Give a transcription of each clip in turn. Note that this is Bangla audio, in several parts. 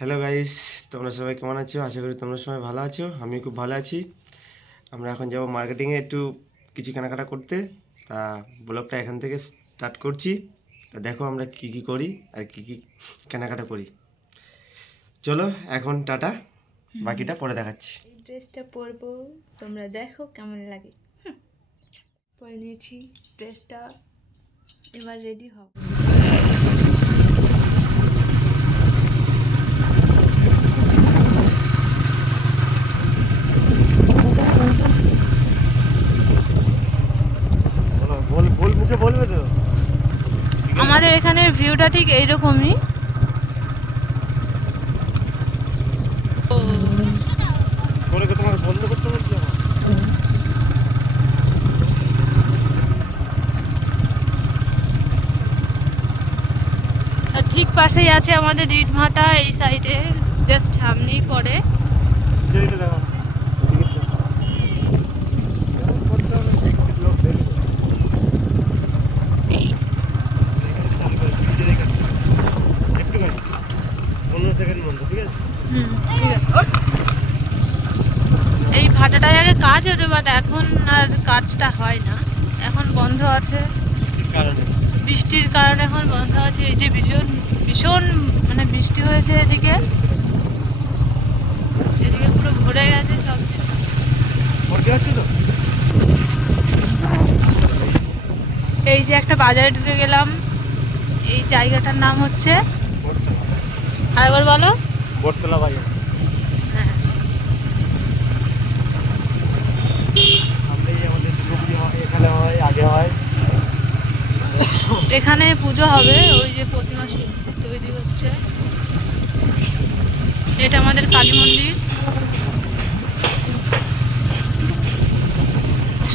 হ্যালো গাইস তোমরা সবাই কেমন আছো? আশা করি তোমরা সবাই ভালো আছো। আমি খুব ভালো আছি। আমরা এখন যাব মার্কেটিংয়ে একটু কিছু কেনাকাটা করতে। তা ব্লগটা এখান থেকে স্টার্ট করছি। তা দেখো আমরা কি কি করি আর কি কি কেনাকাটা করি। চলো, এখন টাটা। বাকিটা পরে দেখাচ্ছি। ড্রেসটা পরবো। তোমরা দেখো কেমন লাগে। পরে নিয়েছি ড্রেসটা। এবার রেডি হব বল বল মুখে বলবে তো আমাদের এখানের ভিউটা ঠিক এইরকমই। ঠিক পাশেই আছে আমাদের ইট ভাটা এই সাইডে জাস্ট সামনেই পড়ে টিকিটটা দেখো টিকিটটা করতে হবে লোক দেখবে একটুখানি পনেরো সেকেন্ড বন্ধ ঠিক আছে হুম ঠিক আছে এই ভাটাটায় আগে কাজ হতো বাট এখন আর কাজটা হয় না। এখন বন্ধ আছে। বৃষ্টির কারণে এখন বন্ধ আছে। এই যে ভীষণ ভীষণ মানে বৃষ্টি হয়েছে এদিকে। এদিকে পুরো ভরে গেছে সব এই যে একটা বাজারে ঢুকে গেলাম। এই জায়গাটার নাম হচ্ছে আরেকবার বলো। বটতলা বাজার হ্যাঁ আমরা এই আমাদের দুর্গাপুজো হয় এখানে হয়। এখানে পুজো হবে, ওই যে প্রতিমা তৈরি হচ্ছে। এটা আমাদের কালী মন্দির।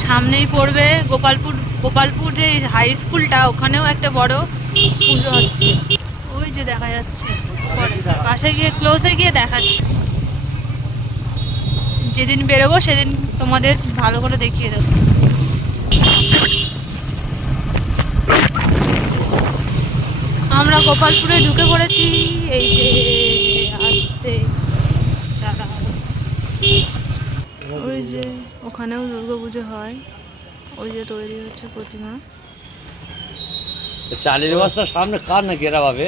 সামনেই পড়বে গোপালপুর গোপালপুর যে হাই স্কুলটা ওখানেও একটা বড় পুজো হচ্ছে। ওই যে দেখা যাচ্ছে পাশে গিয়ে ক্লোজে গিয়ে দেখাচ্ছে। যেদিন বেরোবো সেদিন তোমাদের ভালো করে দেখিয়ে দেবো আমরা গোপালপুরে ঢুকে পড়েছি। এই যে আসতে ওই যে ওখানেও দুর্গা পুজো হয়। ওই যে তৈরি হচ্ছে প্রতিমা। চালের বস্তা সামনে কার না কেরা ভালো